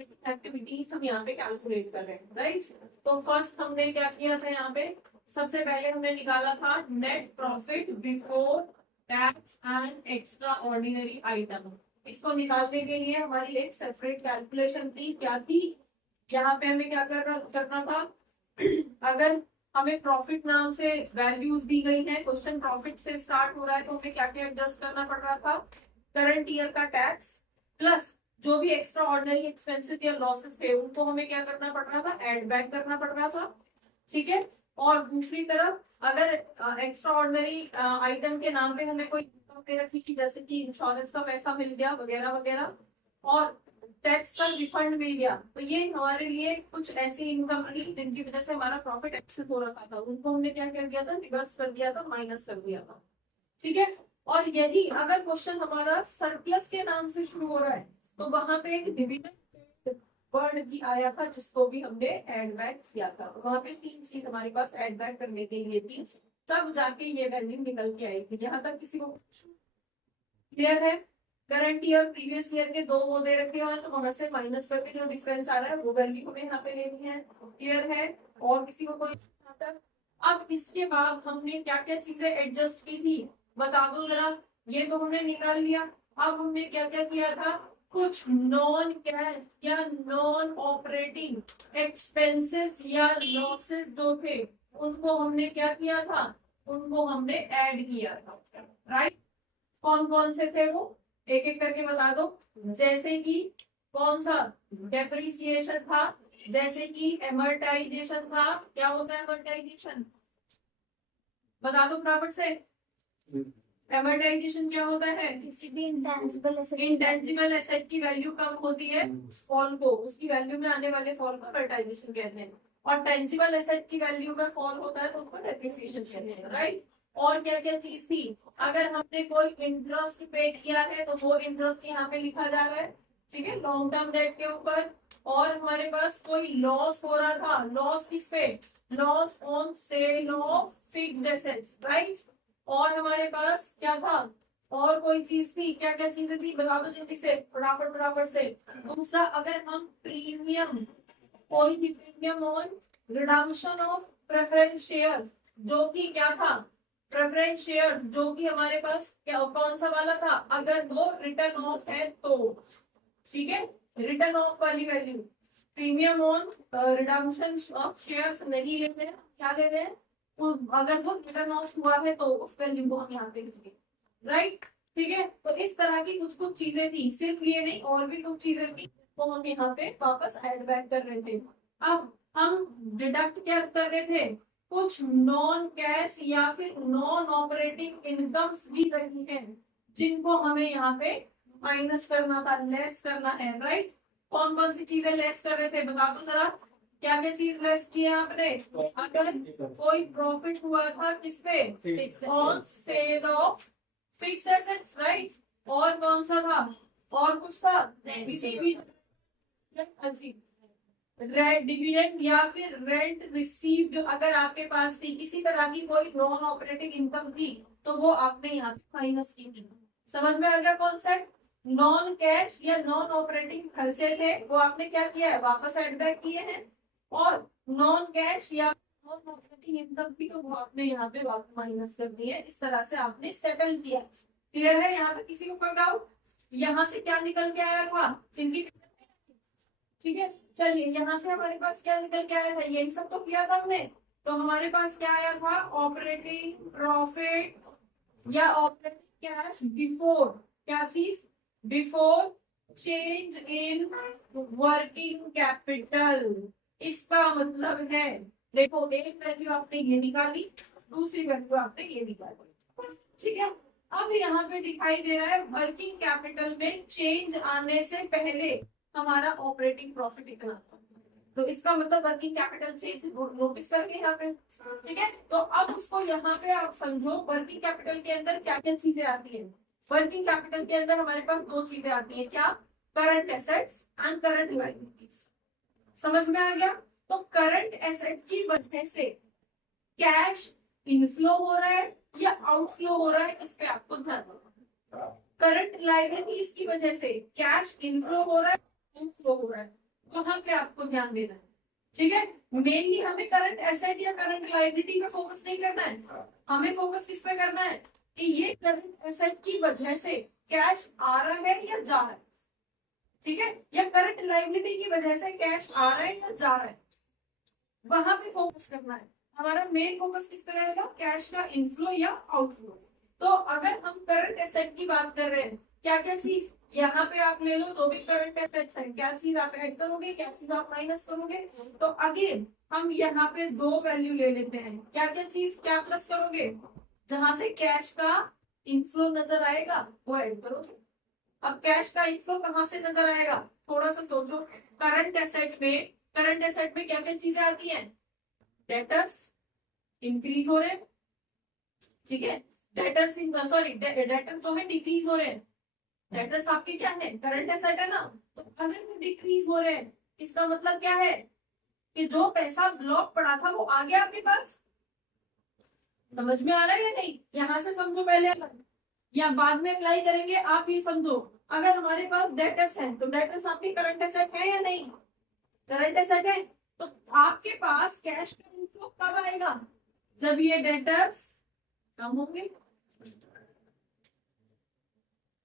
Activities हम यहाँ पे कैलकुलेट कर रहे हैं, राइट। तो फर्स्ट हमने क्या किया था, यहाँ पे सबसे पहले हमने निकाला था net profit before tax and extra ordinary item. इसको निकालने के लिए हमारी एक सेपरेट कैलकुलेशन थी, क्या थी, यहाँ पे हमें क्या करना था, अगर हमें प्रॉफिट नाम से वैल्यूज दी गई है, क्वेश्चन प्रॉफिट से स्टार्ट हो रहा है, तो हमें क्या क्या एडजस्ट करना पड़ रहा था, करंट ईयर का टैक्स प्लस जो भी एक्स्ट्रा ऑर्डिनरी एक्सपेंसेस या लॉसेस थे उनको हमें क्या करना पड़ रहा था, एड बैक करना पड़ रहा था, ठीक है। और दूसरी तरफ अगर एक्स्ट्रा ऑर्डिनरी आइटम के नाम पे हमें कोई दे रखी थी, जैसे कि इंश्योरेंस का पैसा मिल गया वगैरह वगैरह, और टैक्स का रिफंड मिल गया, तो ये हमारे लिए कुछ ऐसी इनकम थी जिनकी वजह से हमारा प्रॉफिट एक्सेस हो रखा था, उनको हमने क्या कर दिया था, रिवर्स कर दिया था, माइनस कर दिया था, ठीक है। और यही अगर क्वेश्चन हमारा सरप्लस के नाम से शुरू हो रहा है, तो वहां पे एक डिविडेंड वर्ड भी आया था जिसको भी हमने एड बैक किया था, तो वहां पे तीन चीज हमारे पास एड बैक करने के लिए थी, तब जाके ये वैल्यू निकल के आई थी। यहाँ तक किसी को क्लियर है? करंट ईयर प्रीवियस ईयर के दो वो दे रखे हैं, तो वहां से माइनस करके जो डिफरेंस आ रहा है वो वैल्यू हमें यहाँ पे लेनी है, क्लियर है? और किसी को कोई? अब इसके बाद हमने क्या क्या चीजें एडजस्ट की थी बता दो जरा। ये तो हमने निकाल लिया, अब हमने क्या क्या किया था, कुछ नॉन कैश या नॉन ऑपरेटिंग एक्सपेंसेस या लॉसेस जो थे उनको हमने क्या किया था, उनको हमने ऐड किया था, राइट। कौन कौन से थे वो एक एक करके बता दो। जैसे कि कौन सा, डेप्रिसिएशन था, जैसे कि एमर्टाइजेशन था। क्या होता है एमर्टाइजेशन, बता दो फटाफट से। एमर्टाइजेशन क्या होता है, किसी भी इंटेंजिबल एसेट की वैल्यू कम होती है फॉल को, उसकी वैल्यू में आने वाले फॉल को एमर्टाइजेशन कहते हैं, और टेंजिबल एसेट की वैल्यू में फॉल होता है तो उसको डेप्रिसिएशन कहते हैं, राइट। और क्या क्या चीज थी, अगर हमने कोई इंटरेस्ट पे किया है तो वो इंटरेस्ट यहाँ पे लिखा जा रहा है, ठीक है, लॉन्ग टर्म डेट के ऊपर। और हमारे पास कोई लॉस हो रहा था, लॉस किस पे, loss on sale of fixed assets, right. और हमारे पास क्या था, और कोई चीज थी, क्या क्या चीजें थी बता दो जल्दी से, फटाफट फटाफट से। दूसरा, अगर हम प्रीमियम, कोई भी premium on redemption of preference share, जो कि क्या था, प्रेफरेंस शेयर्स जो कि हमारे पास क्या कौन सा वाला था, अगर वो रिटर्न ऑफ है तो, ठीक है, रिटर्न ऑफ वाली value. Premium on redemption of shares नहीं ले रहे हैं, क्या ले रहे हैं, तो अगर वो रिटर्न ऑफ हुआ है तो उस वैल्यू को हम यहाँ पे लिखेंगे, राइट, ठीक है। तो इस तरह की कुछ कुछ चीजें थी, सिर्फ ये नहीं और भी कुछ चीजें थी तो हम यहाँ पे वापस ऐड बैक कर रहे थे। अब हम डिडक्ट क्या कर रहे थे, कुछ नॉन कैश या फिर नॉन ऑपरेटिंग इनकम्स भी रही हैं जिनको हमें यहाँ पे माइनस करना था, लेस करना है, राइट। कौन कौन सी चीजें लेस कर रहे थे बता दो जरा, क्या क्या चीज लेस की है आपने। अगर कोई प्रॉफिट हुआ था किसपे, on sale of fix assets, right. और कौन सा था, और कुछ था, किसी भी डिविडेंड या फिर रेंट रिसीव्ड अगर आपके पास थी, किसी तरह की कोई नॉन ऑपरेटिंग इनकम थी तो वो आपने यहाँ पे माइनस की। समझ में आ गया कॉन्सेप्ट। नॉन कैश या नॉन ऑपरेटिंग खर्चे थे वो आपने क्या किया है, वापस एड बैक किए हैं, और नॉन कैश या नॉन ऑपरेटिंग इनकम थी तो वो आपने यहाँ पे वापस माइनस कर दी है। इस तरह से आपने सेटल किया। क्लियर है? यहाँ पे किसी को कोई डाउट? यहाँ से क्या निकल के आया था जिनकी, ठीक है, चलिए यहाँ से हमारे पास क्या निकल के आया था, यही सब तो किया था हमने। तो हमारे पास क्या आया था, ऑपरेटिंग प्रॉफिट या ऑपरेटिंग कैश बिफोर, क्या चीज, before change in working capital. इसका मतलब है, देखो एक वैल्यू आपने ये निकाली, दूसरी वैल्यू आपने ये निकाली, ठीक है। अब यहाँ पे दिखाई दे रहा है वर्किंग कैपिटल में चेंज आने से पहले हमारा ऑपरेटिंग प्रॉफिट इतना था, तो इसका मतलब वर्किंग कैपिटल चेंज नोटिस करके यहाँ पे, ठीक है। तो अब उसको यहाँ पे आप समझो, वर्किंग कैपिटल के अंदर क्या क्या चीजें आती है। वर्किंग कैपिटल के अंदर हमारे पास दो चीजें आती है, क्या, current assets and current liabilities. समझ में आ गया? तो करंट एसेट की वजह से कैश इनफ्लो हो रहा है या आउटफ्लो हो रहा है, इस पे आपको ध्यान देना। करंट लायबिलिटीज की वजह से कैश इनफ्लो हो रहा है, आउटफ्लो हो रहा है। वहां पे आपको ध्यान देना है, ठीक है। मेनली हमें करंट एसेट या करंट लायबिलिटी पे फोकस नहीं करना है, हमें फोकस किस पे करना है कि ये करंट एसेट की वजह से कैश आ रहा है या जा रहा है, ठीक है, या करंट लायबिलिटी की वजह से कैश आ रहा है या जा रहा है, वहां पे फोकस करना है। हमारा मेन फोकस किस पे रहेगा, कैश का इनफ्लो या आउटफ्लो। तो अगर हम करंट एसेट की बात कर रहे हैं, क्या क्या चीज यहाँ पे आप ले लो, जो भी करंट एसेट्स है, क्या चीज आप ऐड करोगे, क्या चीज आप माइनस करोगे। तो अगेन हम यहाँ पे दो वैल्यू ले लेते हैं, क्या क्या चीज क्या प्लस करोगे, जहां से कैश का इनफ्लो नजर आएगा वो ऐड करोगे। अब कैश का इनफ्लो कहाँ से नजर आएगा, थोड़ा सा सोचो। करंट एसेट में क्या क्या चीजें आती हैं, डेटर्स इंक्रीज हो रहे हैं, ठीक है, डेटर्स जो है डिक्रीज हो रहे हैं। डेटर्स आपके क्या है, करंट एसेट है ना, तो अगर वो डिक्रीज हो रहे हैं इसका मतलब क्या है कि जो पैसा ब्लॉक पड़ा था वो आ गया आपके पास। समझ में आ रहा है या नहीं, यहां से समझो पहले या बाद में अप्लाई करेंगे। आप ये समझो, अगर हमारे पास डेटर्स है तो डेटर्स आपके करंट एसेट है या नहीं, करंट एसेट है, तो आपके पास कैश का इनफ्लो कब आएगा, जब ये डेटर्स कम होंगे,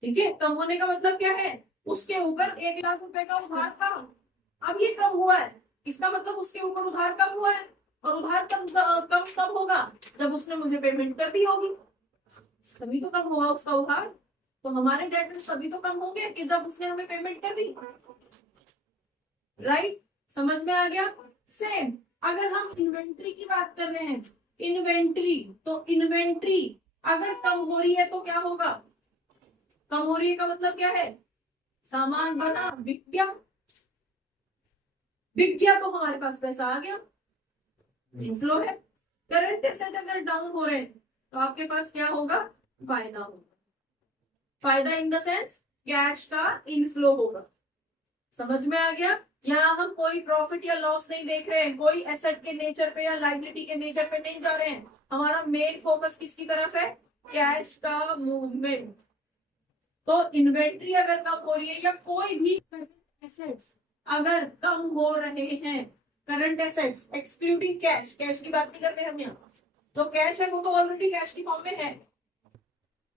ठीक है। कम होने का मतलब क्या है, उसके ऊपर 1 लाख रुपए का उधार था, अब ये कम हुआ है, इसका मतलब उसके ऊपर उधार कम हुआ है, और उधार कम होगा जब उसने मुझे पेमेंट कर दी होगी, तभी तो कम हुआ उसका उधार। तो हमारे डेटर्स तभी तो कम होंगे कि जब उसने हमें पेमेंट कर दी, राइट। समझ में आ गया। सेम अगर हम इन्वेंट्री की बात कर रहे हैं, इन्वेंट्री अगर कम हो रही है तो क्या होगा, कम हो रही है का मतलब क्या है, सामान बना बिक गया तो हमारे पास पैसा आ गया, इनफ्लो है। करंट एसेट अगर डाउन हो रहे हैं तो आपके पास क्या होगा, फायदा होगा, फायदा इन द सेंस कैश का इनफ्लो होगा। समझ में आ गया। यहाँ हम कोई प्रॉफिट या लॉस नहीं देख रहे हैं, कोई एसेट के नेचर पे या लायबिलिटी के नेचर पे नहीं जा रहे हैं, हमारा मेन फोकस किसकी तरफ है, कैश का मूवमेंट। तो इन्वेंट्री अगर कम हो रही है या कोई भी एसेट्स अगर कम हो रहे हैं, current assets excluding cash, cash की बात नहीं कर रहे हम यहाँ, जो कैश है वो तो ऑलरेडी कैश की फॉर्म में है,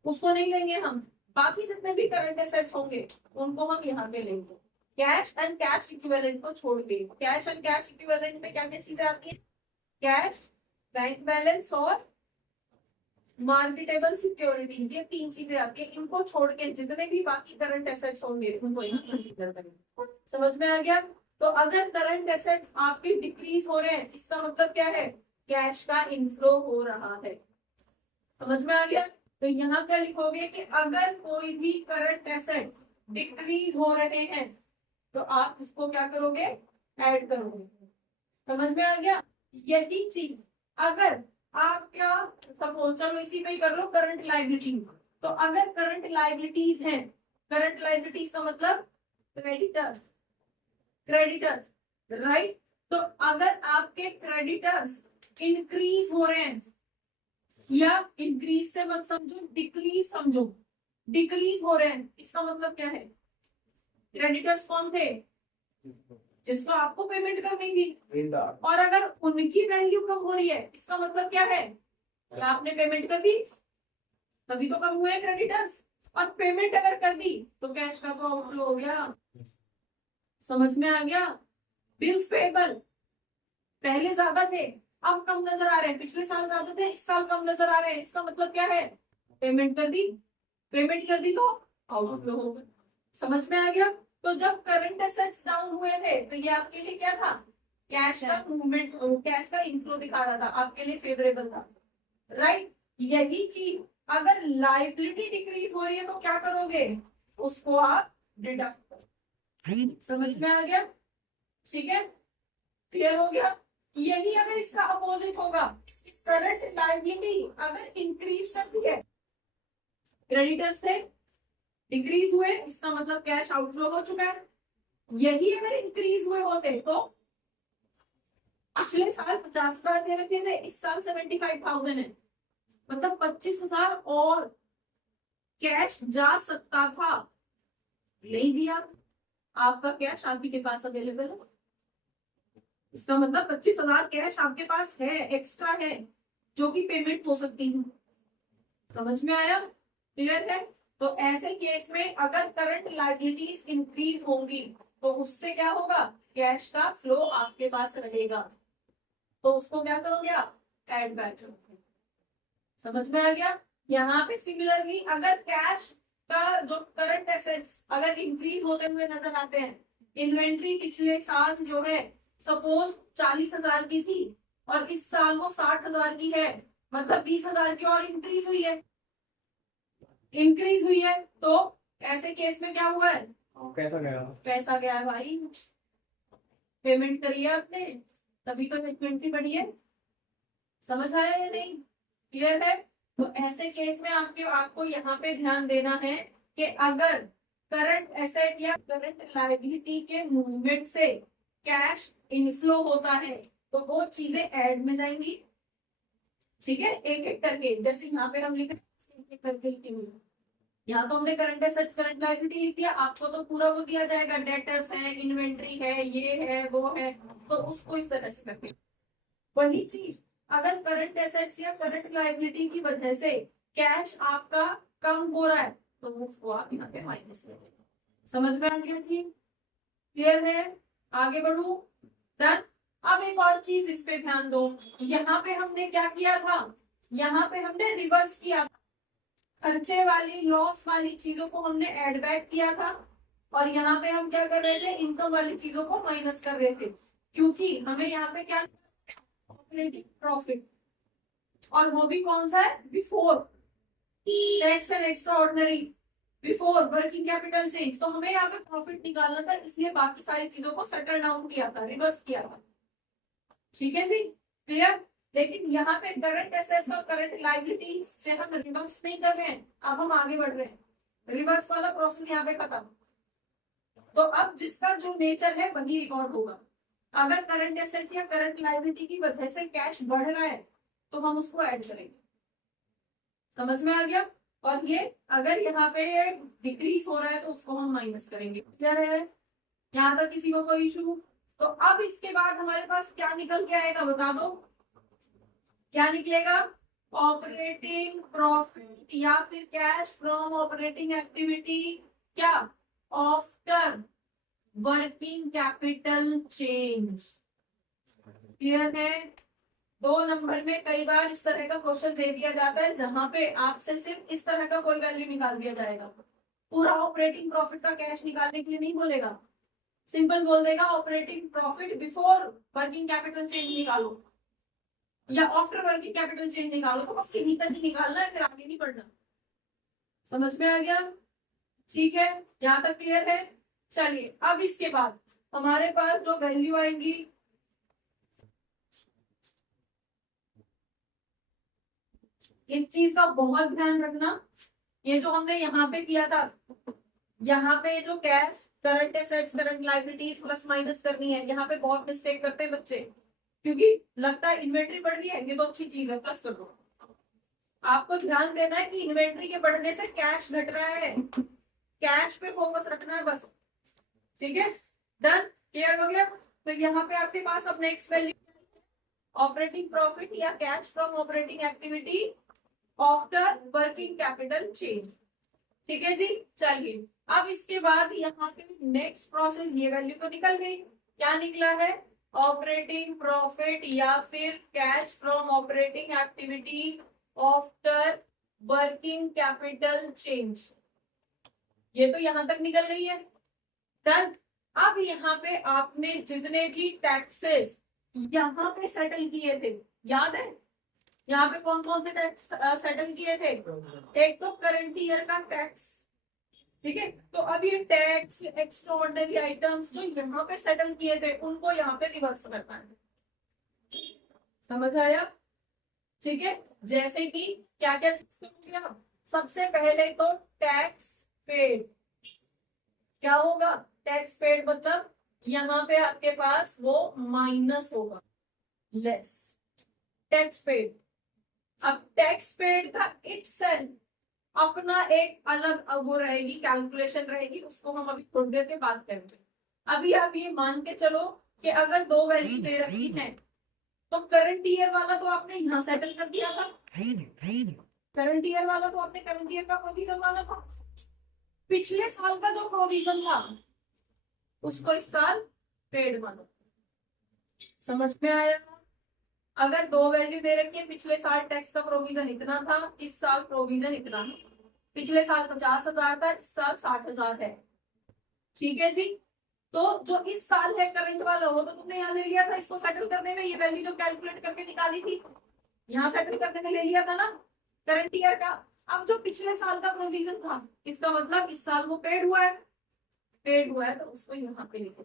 उसको नहीं लेंगे हम, बाकी जितने भी करंट एसेट्स होंगे उनको हम यहाँ पे लेंगे, कैश एंड कैश इक्विवेलेंट को छोड़ के। कैश एंड कैश इक्विवेलेंट में क्या क्या चीजें आती है, कैश, बैंक बैलेंस और मार्केटेबल सिक्योरिटीज, ये 3 चीजें आती है, इनको छोड़ के जितने भी बाकी करंट एसेट्स होंगे उनको यहाँ कंसीडर करेंगे। समझ में आ गया। तो अगर करंट एसेट्स आपके डिक्रीज हो रहे हैं इसका मतलब क्या है, कैश का इनफ्लो हो रहा है। समझ में आ गया। तो यहाँ क्या लिखोगे कि अगर कोई भी करंट एसेट डिक्रीज हो रहे हैं तो आप उसको क्या करोगे, ऐड करोगे। समझ में आ गया। यही चीज अगर आप क्या सपोज, चलो इसी पे ही कर लो, करंट लायबिलिटी। तो अगर करंट लायबिलिटीज हैं, करंट लायबिलिटीज का मतलब क्रेडिटर्स, राइट। तो अगर आपके क्रेडिटर्स इंक्रीज हो रहे हैं, या इंक्रीज से मत समझो, डिक्रीज समझो, डिक्रीज हो रहे हैं इसका मतलब क्या है, क्रेडिटर्स कौन थे, जिसको आपको पेमेंट करनी थी, और अगर उनकी वैल्यू कम हो रही है इसका मतलब क्या है कि आपने पेमेंट कर दी तभी तो कम हुए क्रेडिटर्स, और पेमेंट अगर कर दी तो कैश का तो आउटफ्लो हो गया। समझ में आ गया। बिल्स पेबल पहले ज्यादा थे अब कम नजर आ रहे हैं, पिछले साल ज्यादा थे इस साल कम नजर आ रहे हैं, इसका मतलब क्या है, पेमेंट कर दी तो आउटफ्लो हो गया। समझ में आ गया। तो जब करंट एसेट्स डाउन हुए थे तो ये आपके लिए क्या था, कैश का मूवमेंट, कैश का इनफ्लो दिखा रहा था, आपके लिए फेवरेबल था, राइट। यही चीज अगर लायबिलिटी डिक्रीज हो रही है तो क्या करोगे, उसको आप डिडक्ट करो। समझ में आ गया, ठीक है, क्लियर हो गया। यही अगर इसका अपोजिट होगा, करंट लायबिलिटी अगर इंक्रीज करती है, क्रेडिटर्स थे डिक्रीज हुए इसका मतलब कैश आउटफ्लो हो चुका है, यही अगर इंक्रीज हुए होते तो पिछले साल 50,000 दे रखे थे, इस साल 75,000 है, मतलब 25,000 और कैश जा सकता था, नहीं दिया। आपका कैश आपके के पास अवेलेबल है। इसका मतलब 25,000 कैश आपके पास है, एक्स्ट्रा है, जो कि पेमेंट हो सकती है। समझ में आया? क्लियर है? तो ऐसे केस में अगर करंट लायबिलिटीज इंक्रीज होंगी तो उससे क्या होगा, कैश का फ्लो आपके पास रहेगा, तो उसको क्या करोगे आप, एड बैक करोगे। समझ में आ गया? यहाँ पे सिमिलरली अगर कैश का जो करंट एसेट्स अगर इंक्रीज होते हुए नजर आते हैं, इन्वेंट्री पिछले साल जो है सपोज 40,000 की थी और इस साल वो 60,000 की है, मतलब 20,000 की और इंक्रीज हुई है, तो ऐसे केस में क्या हुआ है, कैसा गया? पैसा गया है भाई, पेमेंट करी है आपने, तभी तो इन्वेंट्री बढ़ी है। समझ आया या नहीं? क्लियर है? तो ऐसे केस में आपको यहाँ पे ध्यान देना है कि अगर करंट एसेट या करंट लायबिलिटी के मूवमेंट से कैश इनफ्लो होता है तो वो चीजें ऐड में जाएंगी। ठीक है, एक एक करके, जैसे यहाँ पे हम लिख रहे हैं करके लिखेंगे। यहाँ तो हमने करंट एसेट्स करंट लायबिलिटी लिख दिया, आपको तो पूरा वो दिया जाएगा, डेटर्स है, इन्वेंट्री है, ये है, वो है, तो उसको इस तरह से करके। वही चीज अगर करंट एसेट्स या करंट लायबिलिटी की वजह से कैश आपका कम हो रहा है तो उसको आप यहाँ पे माइनस कर देंगे। समझ में आ गया कि क्लियर है? आगे बढ़ू, डन। अब एक और चीज इस पे ध्यान दो, यहाँ पे हमने क्या किया था, यहाँ पे हमने रिवर्स किया, खर्चे वाली लॉस वाली चीजों को हमने एड बैक किया था और यहाँ पे हम क्या कर रहे थे, इनकम वाली चीजों को माइनस कर रहे थे, क्योंकि हमें यहाँ पे क्या, ऑपरेटिंग प्रॉफिट, और वो भी कौन सा है, before tax and extra ordinary, before working capital change. तो हमें यहाँ पे प्रॉफिट निकालना था, इसलिए बाकी सारी चीजों को सेटल डाउन किया था, रिवर्स किया था। ठीक है जी, क्लियर? लेकिन यहाँ पे करंट एसेट्स और करंट लायबिलिटी से हम रिवर्स नहीं कर रहे हैं, अब हम आगे बढ़ रहे हैं, रिवर्स वाला प्रोसेस यहाँ पे खत्म। तो अब जिसका जो नेचर है वही रिकॉर्ड होगा। अगर करंट एसेट्स या करंट लायबिलिटी की वजह से कैश बढ़ रहा है तो हम उसको ऐड करेंगे। समझ में आ गया? और ये अगर यहाँ पे डिक्रीज हो रहा है तो उसको हम माइनस करेंगे। क्लियर है? यहाँ तक किसी को कोई इशू? तो अब इसके बाद हमारे पास क्या निकल के आएगा, बता दो क्या निकलेगा, ऑपरेटिंग प्रॉफिट या फिर कैश फ्रॉम ऑपरेटिंग एक्टिविटी, क्या, after working capital change. Clear है? 2 नंबर में कई बार इस तरह का क्वेश्चन दे दिया जाता है जहां पे आपसे सिर्फ इस तरह का कोई वैल्यू निकाल दिया जाएगा, पूरा ऑपरेटिंग प्रॉफिट का कैश निकालने के लिए नहीं बोलेगा, सिंपल बोल देगा operating profit before working capital change निकालो या आफ्टर वर्किंग कैपिटल चेंज निकालो, तो बस यहीं तक ही निकालना है, फिर आगे नहीं बढ़ना। समझ में आ गया? ठीक है, यहाँ तक क्लियर है? चलिए अब इसके बाद हमारे पास जो वैल्यू आएंगी, इस चीज का बहुत ध्यान रखना, ये जो हमने यहाँ पे किया था, यहाँ पे जो cash current assets current liabilities plus minus करनी है, यहाँ पे बहुत मिस्टेक करते हैं बच्चे, क्योंकि लगता है इन्वेंट्री बढ़ रही है, ये तो अच्छी चीज है, प्लस कर दो। आपको ध्यान देना है कि इन्वेंट्री के बढ़ने से कैश घट रहा है, कैश पे फोकस रखना है बस। ठीक है, डन, क्लियर हो गया? तो यहाँ पे आपके पास अब नेक्स्ट वैल्यू ऑपरेटिंग प्रॉफिट या cash from operating activity after working capital change. ठीक है जी, चलिए अब इसके बाद यहाँ पे नेक्स्ट प्रोसेस, ये वैल्यू तो निकल गई, क्या निकला है, ऑपरेटिंग प्रॉफिट या फिर cash from operating activity after working capital change, ये तो यहां तक निकल गई है। डन। अब यहाँ पे आपने जितने भी टैक्सेस यहाँ पे सेटल किए थे, याद है यहाँ पे कौन कौन से टैक्स सेटल किए थे, एक तो करंट ईयर का टैक्स, ठीक है, तो अब ये टैक्स एक्स्ट्रा ऑर्डिनरी आइटम्स जो यहाँ पे सेटल किए थे उनको यहाँ पे रिवर्स करना है। समझ आया? ठीक है, जैसे कि क्या क्या चीज करोगे आप, सबसे पहले तो टैक्स पेड, क्या होगा, टैक्स पेड मतलब यहाँ पे आपके पास वो माइनस होगा, लेस टैक्स पेड। अब टैक्स पेड का इटसेल्फ अपना एक अलग वो रहेगी, कैलकुलेशन रहेगी, उसको हम अभी थोड़ी देर के बाद करेंगे। अभी आप ये मान के चलो कि अगर दो वैल्यू दे रखी है तो करंट ईयर वाला तो आपने यहाँ सेटल कर दिया था, करंट ईयर वाला तो आपने करंट ईयर का प्रोविजन वाला था, पिछले साल का जो प्रोविजन था उसको इस साल पेड मानो। समझ में आया? अगर दो वैल्यू दे रखी है, पिछले साल टैक्स का प्रोविजन इतना था, इस साल प्रोविजन इतना है, पिछले साल 50,000 था, इस साल 60,000 है, ठीक है जी। तो जो इस साल है करंट वाला वो तो तुमने यहाँ ले लिया था, इसको सेटल करने में ये वैल्यू जो कैलकुलेट करके निकाली थी यहाँ सेटल करने में ले लिया था ना करंट ईयर का। अब जो पिछले साल का प्रोविजन था इसका मतलब इस साल वो पेड हुआ है, पेड हुआ है तो उसको यहाँ पे लिखो।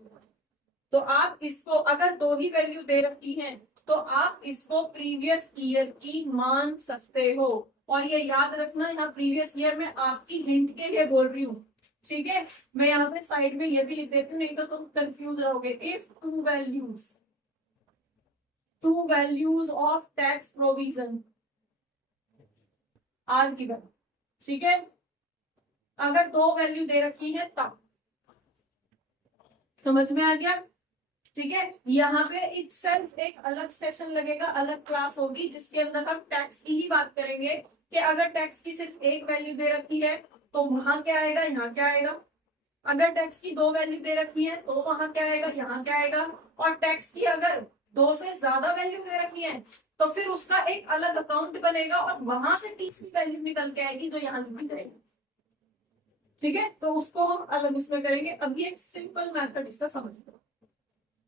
तो आप इसको अगर दो ही वैल्यू दे रखी है तो आप इसको प्रीवियस ईयर की मान सकते हो। और ये याद रखना, यहाँ प्रीवियस ईयर में आपकी हिंट के लिए बोल रही हूँ, ठीक है। मैं यहाँ पे साइड में ये भी लिख देती हूँ, नहीं तो तुम कंफ्यूज रहोगे। If two values of tax provision are given, ठीक है, अगर दो वैल्यू दे रखी है तब। समझ में आ गया? ठीक है, यहाँ पे इटसेल्फ एक अलग सेशन लगेगा, अलग क्लास होगी जिसके अंदर हम टैक्स की ही बात करेंगे कि अगर टैक्स की सिर्फ एक वैल्यू दे रखी है तो वहां क्या आएगा, यहाँ क्या आएगा। अगर टैक्स की दो वैल्यू दे रखी है तो वहां क्या आएगा, यहाँ क्या आएगा। और टैक्स की अगर दो से ज्यादा वैल्यू दे रखी है तो फिर उसका एक अलग अकाउंट बनेगा और वहां से तीसरी वैल्यू निकल के आएगी जो यहाँ लिखी जाएगी, ठीक है। तो उसको हम अलग उसमें करेंगे। अभी एक सिंपल मेथड इसका समझ लो।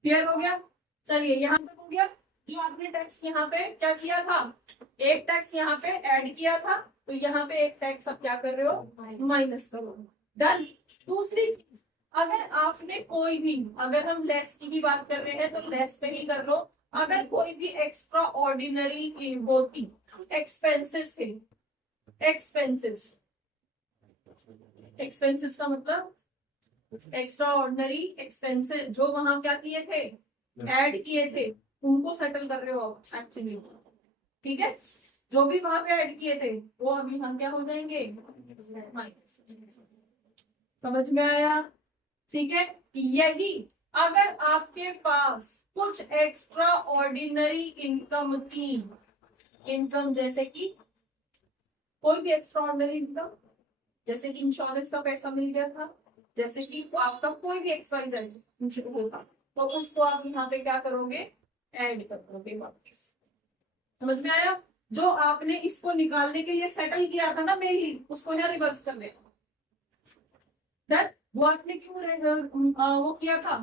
क्लियर हो गया? चलिए यहाँ तक हो गया। जो आपने टैक्स यहाँ पे क्या किया था, एक टैक्स यहाँ पे ऐड किया था, तो यहाँ पे एक टैक्स अब क्या कर रहे हो, माइनस करो। डन। दूसरी चीज, अगर आपने कोई भी, अगर हम लेस की बात कर रहे हैं तो लेस पे ही कर लो। अगर कोई भी एक्स्ट्रा ऑर्डिनरी वो थी, एक्सपेंसेस थे, एक्सपेंसेस, एक्सपेंसेस का मतलब एक्स्ट्रा ऑर्डिनरी एक्सपेंसेस जो वहां क्या किए थे, ऐड किए थे, उनको सेटल कर रहे हो एक्चुअली, ठीक है। जो भी वहां पे ऐड किए थे वो अभी हम क्या हो जाएंगे, समझ में आया? ठीक है। यही अगर आपके पास कुछ एक्स्ट्रा ऑर्डिनरी इनकम थी, इनकम जैसे कि कोई भी एक्स्ट्रा ऑर्डिनरी इनकम, जैसे कि इंश्योरेंस का पैसा मिल गया था, जैसे कि आपका कोई भी एक्सपाइजेड होगा, तो उसको आप यहाँ पे क्या करोगे, ऐड कर दोगे वापस। समझ में आया? जो आपने इसको निकालने के लिए सेटल किया था ना मेरी, उसको यहाँ रिवर्स कर देना। वो आपने क्यों वो किया था,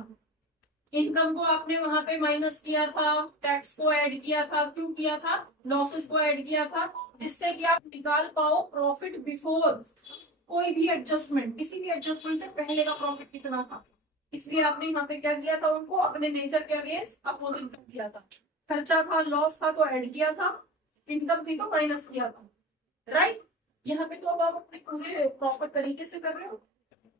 इनकम को आपने वहां पे माइनस किया था, टैक्स को ऐड किया था, क्यों किया था, लॉसेस को ऐड किया था, जिससे कि आप निकाल पाओ प्रॉफिट बिफोर कोई भी एडजस्टमेंट, किसी भी एडजस्टमेंट से पहले का प्रॉफिट कितना था। इसलिए आपने यहाँ पे क्या किया था, उनको अपने नेचर के अगेंस्ट अपोजिट कर दिया था। खर्चा था, लॉस था तो ऐड किया था, इनकम थी तो माइनस किया था, राइट। यहाँ पे तो अब आप अपने पूरे प्रॉपर तरीके से कर रहे हो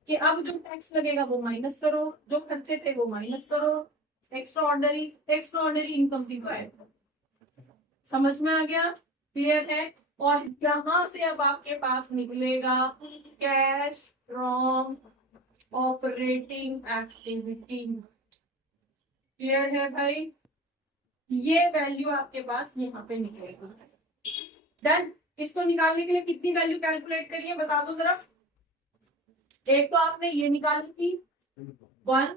कि अब जो टैक्स लगेगा वो माइनस करो, जो खर्चे थे वो माइनस करो, एक्स्ट्रा ऑर्डिनरी इनकम थी तो ऐड करो। समझ में आ गया? क्लियर है? और यहां से अब आपके पास निकलेगा cash from operating activity. Clear है भाई? ये वैल्यू आपके पास यहाँ पे निकलेगी। डन। इसको निकालने के लिए कितनी वैल्यू कैलकुलेट करी है बता दो जरा। एक तो आपने ये निकाली थी 1,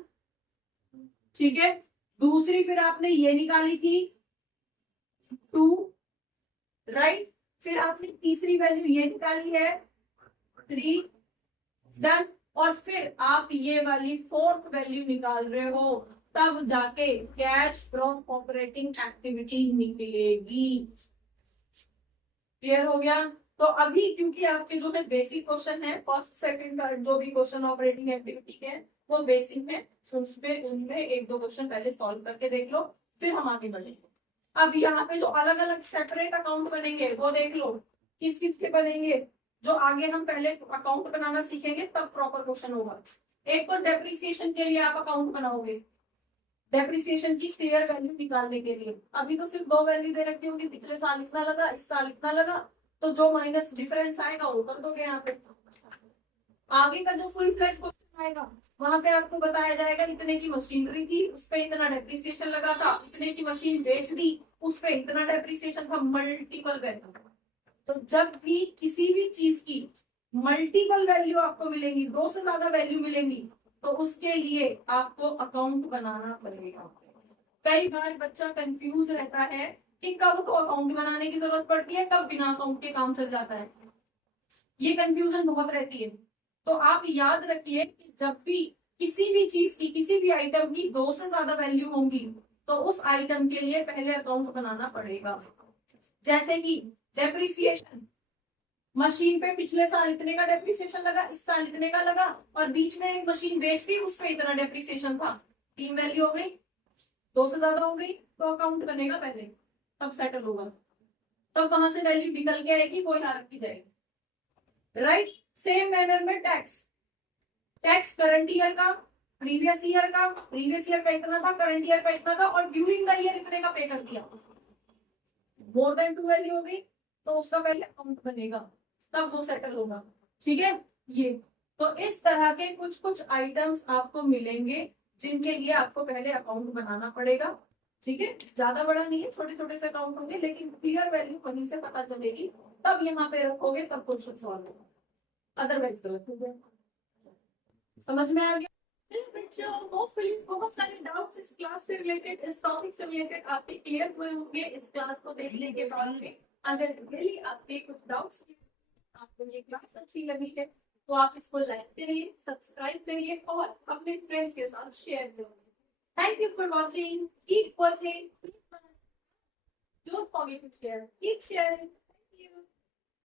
ठीक है। दूसरी फिर आपने ये निकाली थी 2, राइट। फिर आपने तीसरी वैल्यू ये निकाली है 3, डन। और फिर आप ये वाली फोर्थ वैल्यू निकाल रहे हो, तब जाके कैश फ्रॉम ऑपरेटिंग एक्टिविटी निकलेगी। क्लियर हो गया? तो अभी क्योंकि आपके जो है बेसिक क्वेश्चन है, फर्स्ट सेकंड जो भी क्वेश्चन ऑपरेटिंग एक्टिविटी के हैं वो बेसिक है, उसमें उनमें एक दो क्वेश्चन पहले सॉल्व करके देख लो, फिर हम आगे बढ़ेंगे। अब यहाँ पे जो अलग अलग सेपरेट अकाउंट बनेंगे वो देख लो किस किस के बनेंगे, जो आगे हम पहले अकाउंट बनाना सीखेंगे तब प्रॉपर क्वेश्चन होगा। एक तो डेप्रिसिएशन के लिए आप अकाउंट बनाओगे, डेप्रिसिएशन की क्लियर वैल्यू निकालने के लिए। अभी तो सिर्फ दो वैल्यू दे रखी होगी, पिछले साल इतना लगा, इस साल इतना लगा, तो जो माइनस डिफरेंस आएगा वो कर दोगे यहाँ पे। आगे का जो फुल फ्लेज क्वेश्चन आएगा, वहां पे आपको बताया जाएगा इतने की मशीनरी थी, उस पे इतना डेप्रिसिएशन लगा था, इतने की मशीन बेच दी, उस पे इतना डेप्रिसिएशन था, मल्टीपल वैल्यू। तो जब भी किसी भी चीज की मल्टीपल वैल्यू आपको मिलेंगी, 2 से ज्यादा वैल्यू मिलेंगी, तो उसके लिए आपको अकाउंट बनाना पड़ेगा। कई बार बच्चा कंफ्यूज रहता है कि कब को अकाउंट बनाने की जरूरत पड़ती है, कब बिना अकाउंट के काम चल जाता है, ये कंफ्यूजन बहुत रहती है। तो आप याद रखिए कि जब भी किसी भी चीज की, किसी भी आइटम की 2 से ज्यादा वैल्यू होंगी, तो उस आइटम के लिए पहले अकाउंट बनाना पड़ेगा। जैसे कि डेप्रिसिएशन, मशीन पे पिछले साल इतने का डेप्रिसिएशन लगा, इस साल इतने का लगा, और बीच में एक मशीन बेच दी, उस पर इतना डेप्रिसिएशन था, 3 वैल्यू हो गई, 2 से ज्यादा हो गई, तो अकाउंट बनेगा पहले, तब सेटल होगा, तब वहां से वैल्यू निकल के आएगी, कोई ना रखी जाएगी। राइट, सेम मैनर में टैक्स, टैक्स करंट ईयर का, प्रीवियस ईयर का, प्रीवियस ईयर का इतना था, करंट ईयर का इतना था, और ड्यूरिंग द ईयर इतने का पे कर दिया, मोर देन 2 वैल्यू हो गई, तो उसका पहले अकाउंट बनेगा, तब वो सेटल होगा। ठीक है, ये तो इस तरह के कुछ कुछ आइटम्स आपको मिलेंगे जिनके लिए आपको पहले अकाउंट बनाना पड़ेगा। ठीक है, ज्यादा बड़ा नहीं है, छोटे छोटे से अकाउंट होंगे, लेकिन क्लियर वैल्यू वहीं से पता चलेगी, तब यहाँ पे रखोगे, तब क्वेश्चन सॉल्व होगा, अदरवाइज गलत हो जाएगा। समझ में आ गया बच्चों? होपफुली बहुत सारे डाउट्स इस क्लास से रिलेटेड, इस टॉपिक से रिलेटेड आपके क्लियर हुए होंगे इस क्लास को देखने के बाद में। अगर रियली आपके कुछ डाउट्स, आपको ये क्लास अच्छी लगी है, तो आप इसको लाइक करिए, सब्सक्राइब करिए और अपने फ्रेंड्स के साथ शेयर करिए। Thank you for watching, keep watching, don't forget to share, keep sharing.